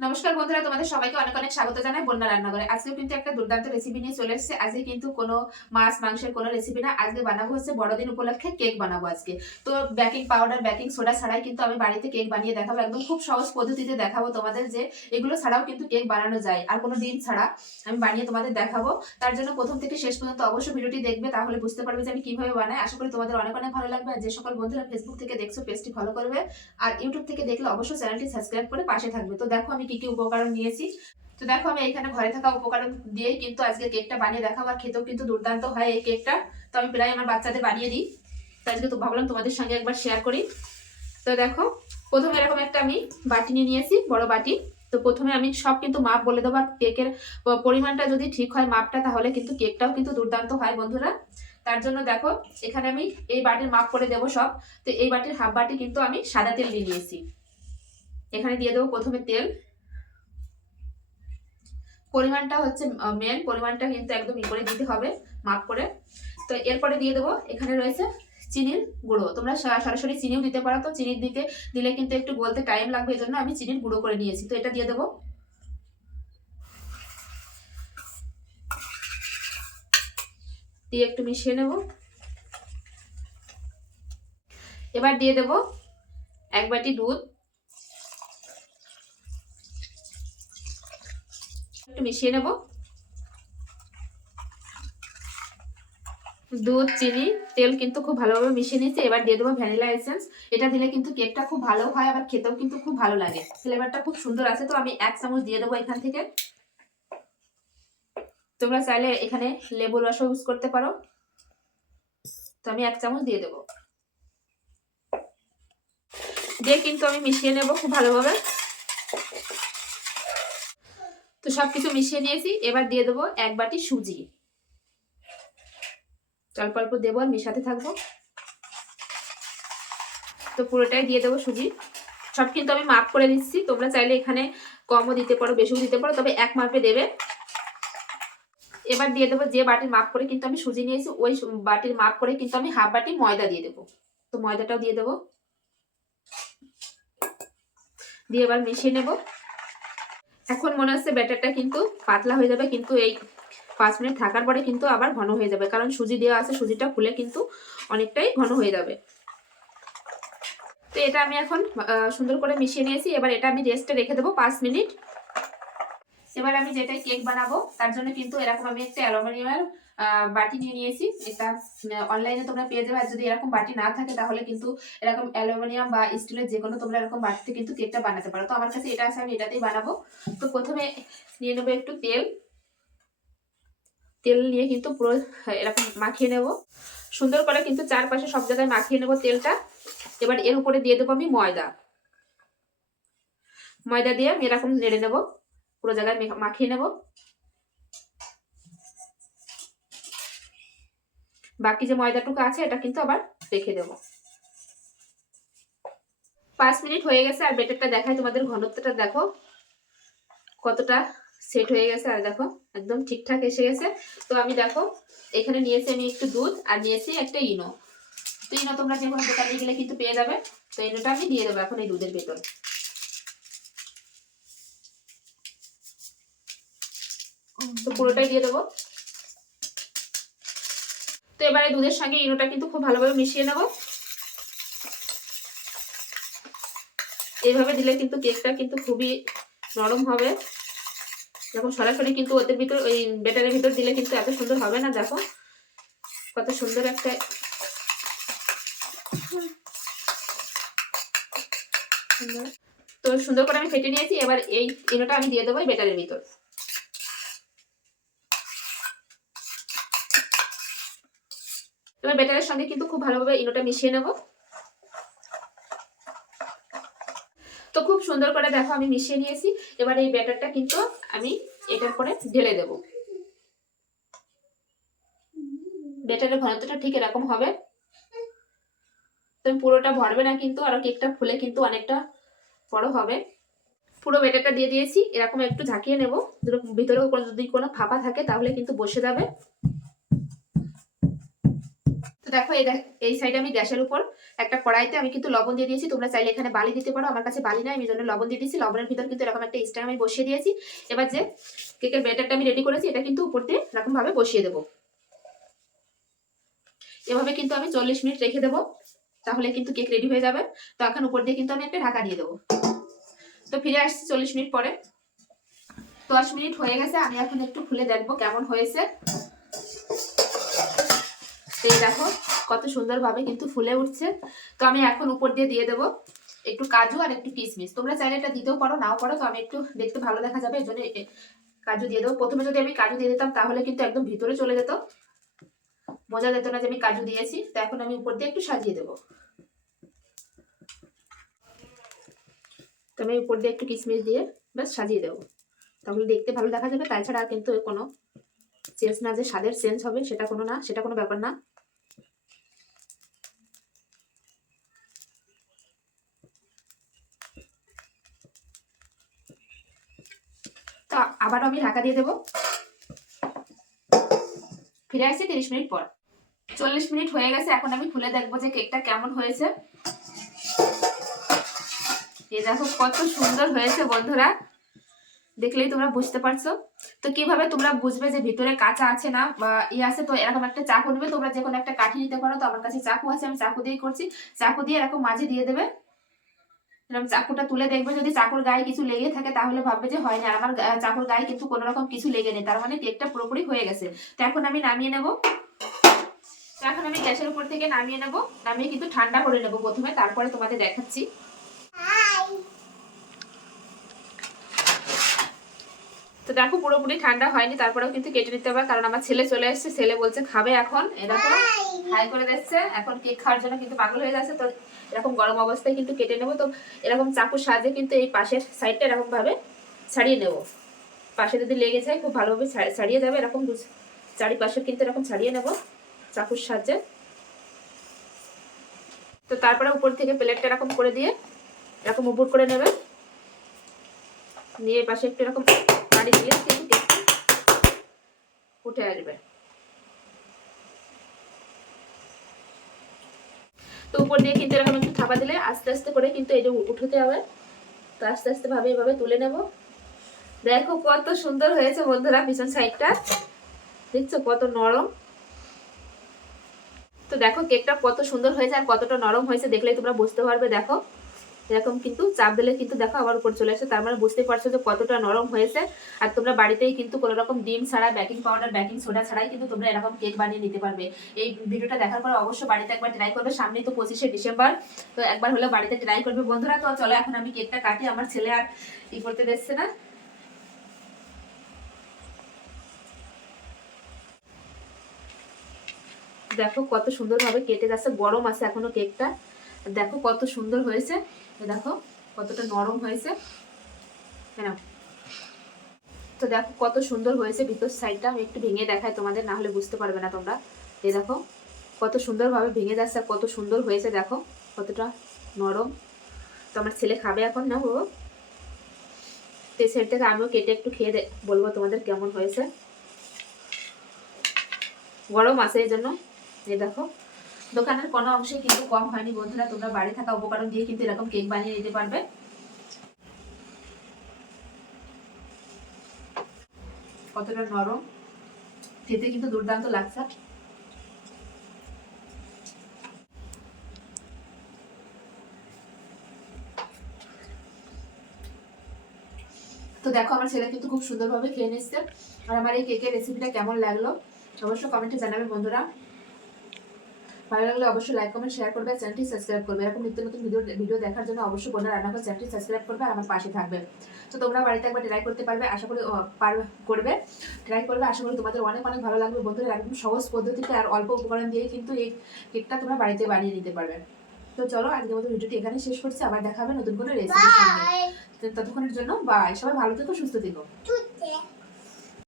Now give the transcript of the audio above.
নমস্কার বন্ধুরা, তোমাদের সবাইকে অনেক অনেক স্বাগত জানাই বন্যা রান্নাঘরে। আজকে কিন্তু একটা দুর্দান্ত রেসিপি নিয়ে চলে এসেছে। আজকে কিন্তু কোনো মাছ, মাংসের কোনো রেসিপি না। আজকে বানাবো হচ্ছে বড়দিন উপলক্ষে কেক বানাবো আজকে। তো বেকিং পাউডার বেকিং সোডা ছাড়াই কিন্তু আমি বাড়িতে কেক বানিয়ে দেখাবো। একদম খুব সহজ পদ্ধতিতে দেখাবো তোমাদের যে এগুলো ছাড়াও কিন্তু কেক বানানো যায়। আর কোনো দিন ছাড়া আমি বানিয়ে তোমাদের দেখাবো। তার জন্য প্রথম থেকে শেষ পর্যন্ত অবশ্যই ভিডিওটি দেখবে, তাহলে বুঝতে পারবে যে আমি কীভাবে বানাই। আশা করি তোমাদের অনেক অনেক ভালো লাগবে। আর যে সকল বন্ধুরা ফেসবুক থেকে দেখছ, পেজটি ফলো করবে। আর ইউটিউব থেকে দেখলে অবশ্যই চ্যানেলটি সাবস্ক্রাইব করে পাশে থাকবে। তো দেখো আমি কি কি উপকরণ নিয়েছি। তো দেখো আমি এখানে ঘরে থাকা উপকরণ দিয়েই কিন্তু আজকে কেকটা বানিয়ে দেখাবো, আর খেতেও কিন্তু দুর্দান্ত হয় এই কেকটা। তো আমি প্রায় আমার বাচ্চাদের বানিয়ে দিই। তো আজকে তো ভাবলাম তোমাদের সঙ্গে একবার শেয়ার করি। তো দেখো, প্রথমে এরকম একটা আমি বাটি নিয়ে নিয়েছি, বড় বাটি। তো প্রথমে আমি সব কিন্তু মাপ বলে দেবো কেকের পরিমাণটা যদি ঠিক হয় মাপটা, তাহলে কিন্তু কেকটাও কিন্তু দুর্দান্ত হয় বন্ধুরা। তার জন্য দেখো, এখানে আমি এই বাটির মাপ করে দেবো সব। তো এই বাটির হাফ বাটি কিন্তু আমি সাদা তেল দিয়ে নিয়েছি। এখানে দিয়ে দেবো প্রথমে তেল। পরিমাণটা হচ্ছে মেন পরিমাণটা কিন্তু একদম ই করে দিতে হবে, মাপ করে। তো এরপরে দিয়ে দেবো, এখানে রয়েছে চিনির গুঁড়ো। তোমরা সরাসরি চিনিও দিতে পারো, তো চিনির দিতে, দিলে কিন্তু একটু বলতে টাইম লাগবে এই জন্য আমি চিনির গুঁড়ো করে নিয়েছি। তো এটা দিয়ে দেবো। দিয়ে একটু মিশিয়ে নেব। এবার দিয়ে দেব এক বাটি দুধ। একটু মিশিয়ে নেব। দুধ, চিনি, তেল কিন্তু খুব ভালোভাবে মিশিয়ে নিয়েছি। এবার দিয়ে দেবো ভ্যানিলা এসেন্স। এটা দিলে কিন্তু কেকটা খুব ভালো হয়, আবার খেতেও কিন্তু খুব ভালো লাগে। ফ্লেভারটা খুব সুন্দর আছে, তো আমি এক চামচ দিয়ে দেবো এখান থেকে। তোমরা চাইলে এখানে লেবুর রসও ইউজ করতে পারো। তো আমি এক চামচ দিয়ে দেবো। দিয়ে কিন্তু আমি মিশিয়ে নেব খুব ভালোভাবে। তো সবকিছু মিশিয়ে নিয়েছি, এবার দিয়ে দেবো এক বাটি সুজি। অল্প অল্প দেবো আর মিশাতে থাকব। তো পুরোটাই দিয়ে দেবো সুজি। সব কিন্তু আমি মাপ করে দিচ্ছি তোমরা চাইলে এখানে কমও দিতে পারো, বেশিও দিতে পারো, তবে এক মাপে দেবে। এবার দিয়ে দেবো যে বাটির মাপ করে কিন্তু আমি সুজি নিয়েছি, ওই বাটির মাপ করে কিন্তু আমি হাফ বাটি ময়দা দিয়ে দেবো। তো ময়দাটাও দিয়ে দেবো। দিয়ে এবার মিশিয়ে নেব। এখন মনে হচ্ছে ব্যাটারটা কিন্তু পাতলা হয়ে যাবে, কিন্তু এই পাঁচ মিনিট থাকার পরে কিন্তু আবার ঘন হয়ে যাবে, কারণ সুজি দেওয়া আছে, সুজিটা খুলে কিন্তু অনেকটাই ঘন হয়ে যাবে। তো এটা আমি এখন সুন্দর করে মিশিয়ে নিয়েছি, এবার এটা আমি রেস্টে রেখে দেবো পাঁচ মিনিট। এবার আমি যেটাই কেক বানাবো, তার জন্য কিন্তু এরকম আমি একটা অ্যালুমিনিয়ামের বাটি নিয়ে নিয়েছি। এটা অনলাইনে তোমরা পেয়ে যাবে। আর যদি এরকম বাটি না থাকে, তাহলে কিন্তু এরকম অ্যালুমিনিয়াম বা স্টিলের যে কোনো তোমরা এরকম বাটিতে কিন্তু কেকটা বানাতে পারো। তো আমার কাছে এটা আছে, আমি এটাতেই বানাবো। তো প্রথমে নিয়ে নেব একটু তেল। তেল নিয়ে কিন্তু পুরো এরকম মাখিয়ে নেব। সুন্দর করে কিন্তু চারপাশে সব জায়গায় মাখিয়ে নেব তেলটা। এবার এর উপরে দিয়ে দেবো আমি ময়দা। ময়দা দিয়ে আমি এরকম নেড়ে নেব। পুরো জায়গায় মাখিয়ে নেব। বাকি যে ময়দাটুকু আছে, এটা কিন্তু আবার রেখে দেব। পাঁচ মিনিট হয়ে গেছে, আর বেটারটা দেখাই তোমাদের ঘনত্বটা, দেখো। কতটা সেট হয়ে গেছে, আর দেখো, একদম ঠিকঠাক এসে গেছে। তো আমি দেখো, এখানে নিয়েছি আমি একটু দুধ, আর নিয়েছি একটা ইনো। তো ইনো তোমরা যে কোনো দোকানে গেলে কিন্তু পেয়ে যাবে। তো ইনোটা আমি দিয়ে দেবো এখন এই দুধের ভেতর তো পুরোটাই দিয়ে দেবো। তো এবারে দুধের সঙ্গে ইনোটা কিন্তু খুব ভালোভাবে মিশিয়ে নেব। এইভাবে দিলে কিন্তু কেকটা কিন্তু খুবই নরম হবে। যখন সরাসরি কিন্তু ওদের ভিতর, ওই বেটারের ভিতর দিলে কিন্তু এত সুন্দর হবে না, দেখো। কত সুন্দর একটা তো সুন্দর করে আমি ফেটে নিয়েছি, এবার এই ইনোটা আমি দিয়ে দেবো বেটারের ভিতর। এবার বেটারের সঙ্গে কিন্তু খুব ভালোভাবে ইনোটা মিশিয়ে নেব। তো খুব সুন্দর করে দেখো আমি মিশিয়ে নিয়েছি। এবার এই ব্যাটারটা কিন্তু আমি এটার পরে ঢেলে দেব। ব্যাটারের ঘনত্বটা ঠিক এরকম হবে। তুমি পুরোটা ভরবে না কিন্তু, আর কেকটা ফুলে কিন্তু অনেকটা বড় হবে। পুরো ব্যাটারটা দিয়ে দিয়েছি, এরকম একটু ঝাঁকিয়ে নেব। ভিতরে যদি কোনো ফাঁপা থাকে, তাহলে কিন্তু বসে যাবে। দেখো, এই এই সাইডে আমি গ্যাসের উপর একটা কড়াইতে আমি কিন্তু লবণ দিয়ে দিয়েছি। তোমরা চাইলে এখানে বালি দিতে পারো, আমার কাছে বালি নাই, আমি জন্য লবণ দিয়ে দিয়েছি। লবণের ভিতর কিন্তু এরকম একটা স্ট্যান্ড আমি বসিয়ে দিয়েছি। এবার যে কেকের ব্যাটারটা আমি রেডি করেছি, এটা কিন্তু উপর দিয়ে এরকম ভাবে বসিয়ে দেবো। এভাবে কিন্তু আমি চল্লিশ মিনিট রেখে দেবো, তাহলে কিন্তু কেক রেডি হয়ে যাবে। তো এখন উপর দিয়ে কিন্তু আমি একটা ঢাকা দিয়ে দেবো। তো ফিরে আসছি চল্লিশ মিনিট পরে। দশ মিনিট হয়ে গেছে, আমি এখন একটু খুলে দেখব কেমন হয়েছে। এই দেখো, কত সুন্দরভাবে কিন্তু ফুলে উঠছে। তো আমি এখন উপর দিয়ে দিয়ে দেবো একটু কাজু আর একটু কিশমিশ তোমরা চাইলে এটা দিতেও পারো, নাও পারো, তো আমি একটু দেখতে ভালো দেখা যাবে, এই জন্য কাজু দিয়ে দেবো। প্রথমে যদি আমি কাজু দিয়ে দিতাম, তাহলে কিন্তু একদম ভিতরে চলে যেত। বোঝা যেত না যে আমি কাজু দিয়েছি, তো এখন আমি উপর দিয়ে একটু সাজিয়ে দেবো। তো আমি উপর দিয়ে একটু কিশমিশ দিয়ে ব্যাস সাজিয়ে দেবো। তাহলে দেখতে ভালো দেখা যাবে, তাছাড়া কিন্তু কোনো চেঞ্জ না যে স্বাদের চেঞ্জ হবে, সেটা কোনো না, সেটা কোনো ব্যাপার না। আবারও আমি ঢাকা দিয়ে দেবো। ফিরে আসছি তিরিশ মিনিট পর। চল্লিশ মিনিট হয়ে গেছে, এখন আমি খুলে দেখব যে কেকটা কেমন হয়েছে। এ দেখো কত সুন্দর হয়েছে বন্ধুরা। দেখলেই তোমরা বুঝতে পারছ। তো কীভাবে তোমরা বুঝবে যে ভিতরে কাঁচা আছে না বা ই আছে? তো এরকম একটা চাকু নেবে, তোমরা যে কোনো একটা কাঠি নিতে পারো। তো আমার কাছে চাকু আছে, আমি চাকু দিয়েই করছি। চাকু দিয়ে এরকম মাঝে দিয়ে দেবে। চাকুটা তুলে দেখবে, যদি চাকুর গায়ে কিছু লেগে থাকে তাহলে ভাববে যে হয়নি, আর আমার চাকুর গায়ে কিন্তু কোনো রকম কিছু লেগে নেই, তার মানে কেকটা পুরোপুরি হয়ে গেছে। তো এখন আমি নামিয়ে নেব। এখন আমি গ্যাসের উপর থেকে নামিয়ে নেব, নামিয়ে কিন্তু ঠান্ডা করে নেব প্রথমে, তারপরে তোমাদের দেখাচ্ছি। তো দেখো পুরোপুরি ঠান্ডা হয়নি, তারপরেও কিন্তু কেটে নিতে হবে, কারণ আমার ছেলে চলে এসেছে, ছেলে বলছে খাবে এখন, এরকম। হাই করে দিচ্ছে। এখন কেক খাওয়ার জন্য কিন্তু পাগল হয়ে যাচ্ছে। তো এরকম গরম অবস্থায় কিন্তু কেটে নেব। তো এরকম চাকুর সাহায্যে কিন্তু এই পাশের সাইডটা এরকম ভাবে ছাড়িয়ে নেব। পাশে যদি লেগে যায়, খুব ভালোভাবে ছাড়িয়ে যাবে। এরকম চারিপাশে কিন্তু এরকম ছাড়িয়ে নেব চাকুর সাহায্যে তো তারপরে উপর থেকে প্লেটটা এরকম করে দিয়ে এরকম উপর করে নেবে। নিয়ে পাশে একটু এরকম নাড়ি কিন্তু উঠে আসবে। তো উপর দিয়ে কিন্তু এরকম একটু থাপা দিলে আস্তে আস্তে করে কিন্তু এই যে উঠতে হবে। তো আস্তে আস্তে ভাবে এভাবে তুলে নেব। দেখো কত সুন্দর হয়েছে বন্ধুরা পিছন সাইডটা। দেখছ কত নরম। তো দেখো কেকটা কত সুন্দর হয়েছে আর কতটা নরম হয়েছে দেখলে তোমরা বুঝতে পারবে, দেখো। এরকম কিন্তু চাপ দিলে কিন্তু দেখো আবার উপর চলে আসে। তার মানে বুঝতে পারছ যে কতটা নরম হয়েছে। আর তোমরা বাড়িতেই কিন্তু কোনো রকম ডিম ছাড়া বেকিং পাউডার বেকিং সোডা ছাড়াই কিন্তু তোমরা এরকম কেক বানিয়ে নিতে পারবে। এই ভিডিওটা দেখার পর অবশ্যই বাড়িতে একবার ট্রাই করবে। সামনেই তো পঁচিশে ডিসেম্বর। তো একবার হলে বাড়িতে ট্রাই করবে বন্ধুরা। তো চলো এখন আমি কেকটা কাটি। আমার ছেলে আর ই করতে দিচ্ছে না। দেখো কত সুন্দরভাবে কেটে যাচ্ছে গরম আছে এখনও কেকটা দেখো কত সুন্দর হয়েছে। দেখো, কতটা নরম হয়েছে। হ্যাঁ তো দেখো, কত সুন্দর হয়েছে ভিতর সাইডটা আমি একটু ভেঙে দেখাই তোমাদের, না হলে বুঝতে পারবে না তোমরা। এই দেখো, কত সুন্দরভাবে ভেঙে যাচ্ছে কত সুন্দর হয়েছে, দেখো, কতটা নরম। তো আমার ছেলে খাবে এখন না ও? তো এই থেকে আমিও কেটে একটু খেয়ে দে- বলব তোমাদের কেমন হয়েছে। গরম আছে এই জন্য। এই দেখো দোকানের কোনো অংশে কিন্তু কম হয়নি বন্ধুরা, তোমরা বাড়ি থাকা উপকরণ দিয়ে কিন্তু এরকম কেক বানিয়ে নিতে পারবে। কতটা নরম, খেতে কিন্তু দুর্দান্ত লাগছে। তো দেখো, আমার ছেলে কিন্তু খুব সুন্দরভাবে খেয়ে নিচ্ছে। আর আমার এই কেকের রেসিপিটা কেমন লাগল, অবশ্যই কমেন্টে জানাবে বন্ধুরা। ভালো লাগলে অবশ্যই লাইক কমেন্ট শেয়ার করবে চ্যানেলটি সাবস্ক্রাইব করবে। এরকম নিত্য নতুন ভিডিও ভিডিও দেখার জন্য অবশ্যই বন্ধুরা রান্নাঘর চ্যানেলটি সাবস্ক্রাইব করবে আর আমার পাশে থাকবে। তো তোমরা বাড়িতে একবার ট্রাই করতে পারবে আশা করি ও, পার করবে। ট্রাই করবে আশা করি তোমাদের অনেক অনেক ভালো লাগবে। বন্ধুরা একদম সহজ পদ্ধতিতে আর অল্প উপকরণ দিয়ে কিন্তু এই কেকটা তোমরা বাড়িতে বানিয়ে নিতে পারবে। তো চলো আজকের মতো ভিডিওটি এখানে শেষ করছি। আবার দেখা হবে নতুন কোনো রেসিপি ততক্ষণের জন্য বাই সবাই ভালো থেকো সুস্থ থেকো.